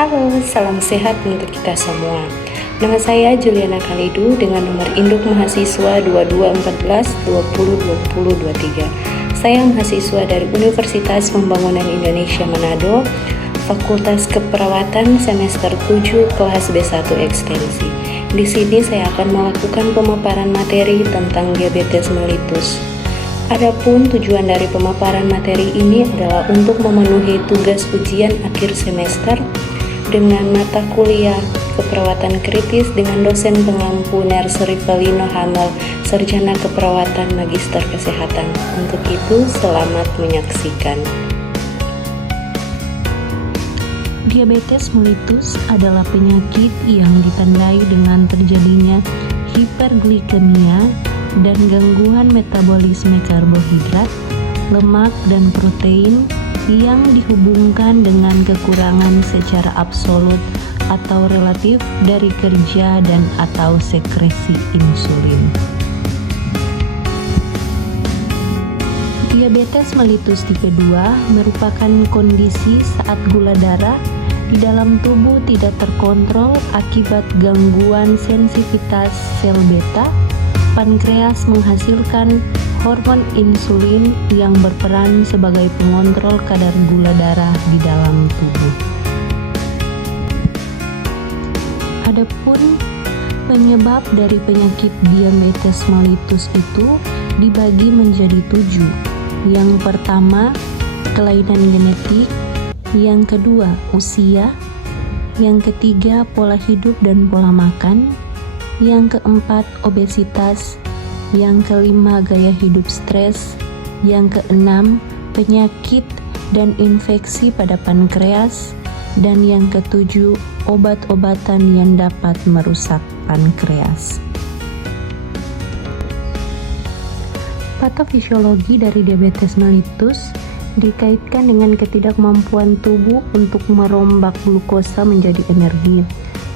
Halo, salam sehat untuk kita semua. Nama saya Juliana Khalidu dengan nomor induk mahasiswa 2214202023. Saya mahasiswa dari Universitas Pembangunan Indonesia Manado, Fakultas Keperawatan semester 7 kelas B1 ekstensi. Di sini saya akan melakukan pemaparan materi tentang diabetes mellitus. Adapun tujuan dari pemaparan materi ini adalah untuk memenuhi tugas ujian akhir semester dengan mata kuliah keperawatan kritis dengan dosen pengampu Nurse Rivalino Hamel, Sarjana Keperawatan Magister Kesehatan. Untuk itu, selamat menyaksikan. Diabetes mellitus adalah penyakit yang ditandai dengan terjadinya hiperglikemia dan gangguan metabolisme karbohidrat, lemak, dan protein yang dihubungkan dengan kekurangan secara absolut atau relatif dari kerja dan atau sekresi insulin. Diabetes mellitus tipe 2 merupakan kondisi saat gula darah di dalam tubuh tidak terkontrol akibat gangguan sensitivitas sel beta. Pankreas menghasilkan hormon insulin yang berperan sebagai pengontrol kadar gula darah di dalam tubuh. Adapun penyebab dari penyakit diabetes mellitus itu dibagi menjadi 7. Yang pertama, kelainan genetik. Yang kedua, usia. Yang ketiga, pola hidup dan pola makan. Yang keempat, obesitas. Yang kelima, gaya hidup stres. Yang keenam, penyakit dan infeksi pada pankreas. Dan yang ketujuh, obat-obatan yang dapat merusak pankreas. Patofisiologi dari diabetes mellitus dikaitkan dengan ketidakmampuan tubuh untuk merombak glukosa menjadi energi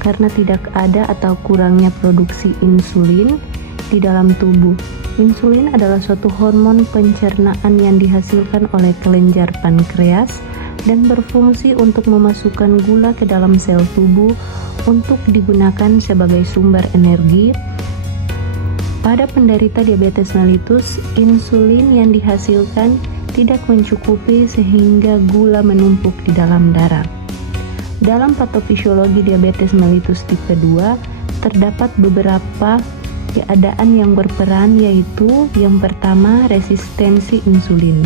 karena tidak ada atau kurangnya produksi insulin di dalam tubuh. Insulin adalah suatu hormon pencernaan yang dihasilkan oleh kelenjar pankreas dan berfungsi untuk memasukkan gula ke dalam sel tubuh untuk digunakan sebagai sumber energi. Pada penderita diabetes mellitus, insulin yang dihasilkan tidak mencukupi sehingga gula menumpuk di dalam darah. Dalam patofisiologi diabetes mellitus tipe 2, terdapat beberapa keadaan yang berperan, yaitu yang pertama, resistensi insulin.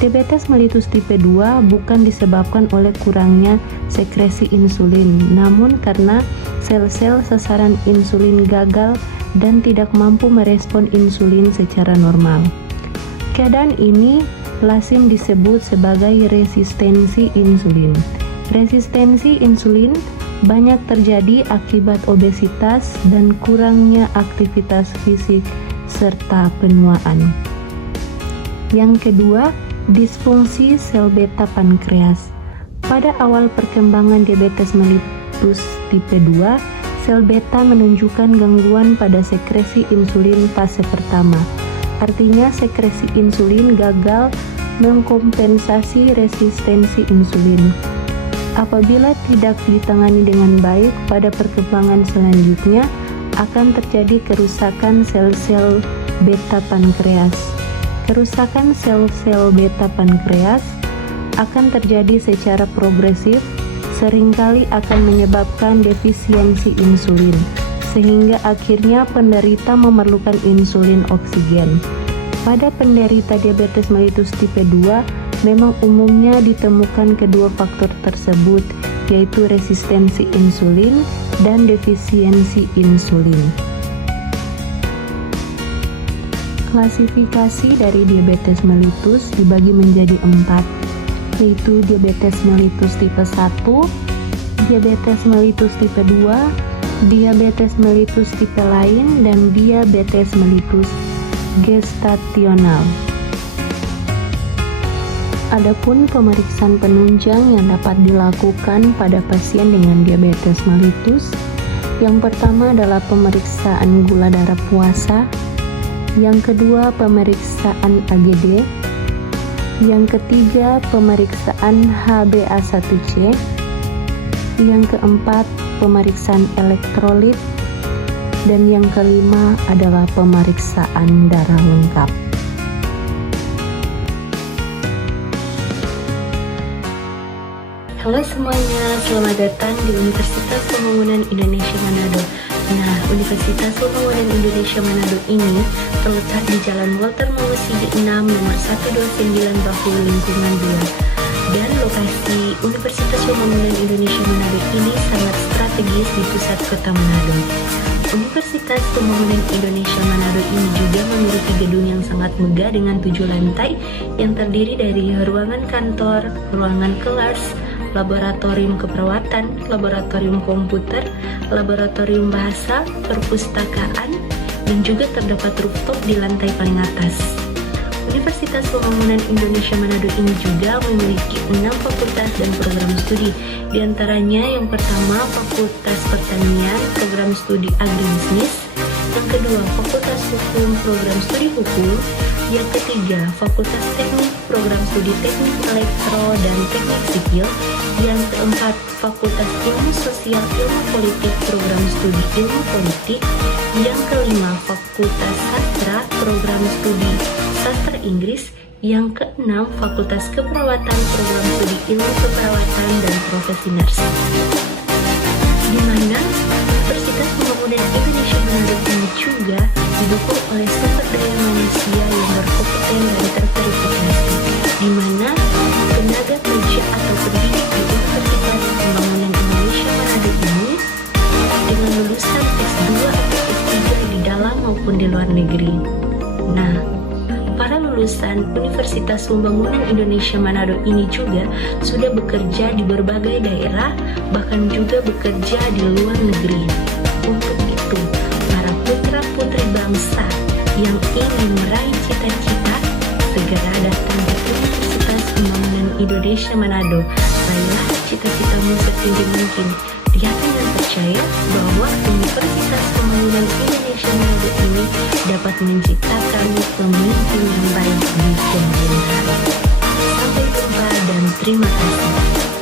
Diabetes mellitus tipe 2 bukan disebabkan oleh kurangnya sekresi insulin, namun karena sel-sel sasaran insulin gagal dan tidak mampu merespon insulin secara normal. Keadaan ini lazim disebut sebagai resistensi insulin. Resistensi insulin banyak terjadi akibat obesitas dan kurangnya aktivitas fisik serta penuaan. Yang kedua, disfungsi sel beta pankreas. Pada awal perkembangan diabetes mellitus tipe 2, sel beta menunjukkan gangguan pada sekresi insulin fase pertama. Artinya sekresi insulin gagal mengkompensasi resistensi insulin. Apabila tidak ditangani dengan baik, pada perkembangan selanjutnya akan terjadi kerusakan sel-sel beta pankreas. Kerusakan sel-sel beta pankreas akan terjadi secara progresif, seringkali akan menyebabkan defisiensi insulin, sehingga akhirnya penderita memerlukan insulin oksigen. Pada penderita diabetes mellitus tipe 2, memang umumnya ditemukan kedua faktor tersebut, yaitu resistensi insulin dan defisiensi insulin. Klasifikasi dari diabetes mellitus dibagi menjadi 4, yaitu diabetes mellitus tipe 1, diabetes mellitus tipe 2, diabetes mellitus tipe lain, dan diabetes mellitus gestasional. Adapun pemeriksaan penunjang yang dapat dilakukan pada pasien dengan diabetes mellitus, yang pertama adalah pemeriksaan gula darah puasa, yang kedua pemeriksaan AGD, yang ketiga pemeriksaan HbA1c, Yang keempat, pemeriksaan elektrolit. Dan yang kelima adalah pemeriksaan darah lengkap. Halo semuanya, selamat datang di Universitas Pembangunan Indonesia Manado. Nah, Universitas Pembangunan Indonesia Manado ini terletak di Jalan Walter Mangosidi 6 nomor 129 Bahu Lingkungan 2. Dan lokasi Universitas Pembangunan Indonesia Manado ini sangat strategis di pusat kota Manado. Universitas Pembangunan Indonesia Manado ini juga memiliki gedung yang sangat megah dengan 7 lantai yang terdiri dari ruangan kantor, ruangan kelas, laboratorium keperawatan, laboratorium komputer, laboratorium bahasa, perpustakaan, dan juga terdapat rooftop di lantai paling atas. Universitas Pembangunan Indonesia Manado ini juga memiliki 6 fakultas dan program studi. Di antaranya yang pertama Fakultas Pertanian, program studi agribisnis. Yang kedua Fakultas Hukum, program studi hukum. Yang ketiga Fakultas Teknik, program studi teknik elektro dan teknik sipil. Yang keempat Fakultas Ilmu Sosial, Ilmu Politik, program studi ilmu politik. Yang kelima Fakultas Sastra, program studi sastra Inggris. Yang keenam Fakultas Keperawatan, program studi ilmu keperawatan dan profesi nurse. Di mana Universitas Pembangunan Indonesia Manado ini juga didukung oleh sumber daya manusia yang berkompeten dan terverifikasi, di mana tenaga kerja atau pendidik di Universitas Pembangunan Indonesia Manado ini dengan lulusan S2 atau S3 di dalam maupun di luar negeri. Nah, para lulusan Universitas Pembangunan Indonesia Manado ini juga sudah bekerja di berbagai daerah, bahkan juga bekerja di luar negeri. Untuk itu, para putra-putri bangsa yang ingin meraih cita-cita, segera datang ke Universitas Pembangunan Indonesia Manado. Raihlah cita-citamu setinggi mungkin. Yakin dan percaya bahwa Universitas Pembangunan Indonesia Manado ini dapat menciptakan pemimpin yang baik di kemudian hari. Sampai jumpa dan terima kasih.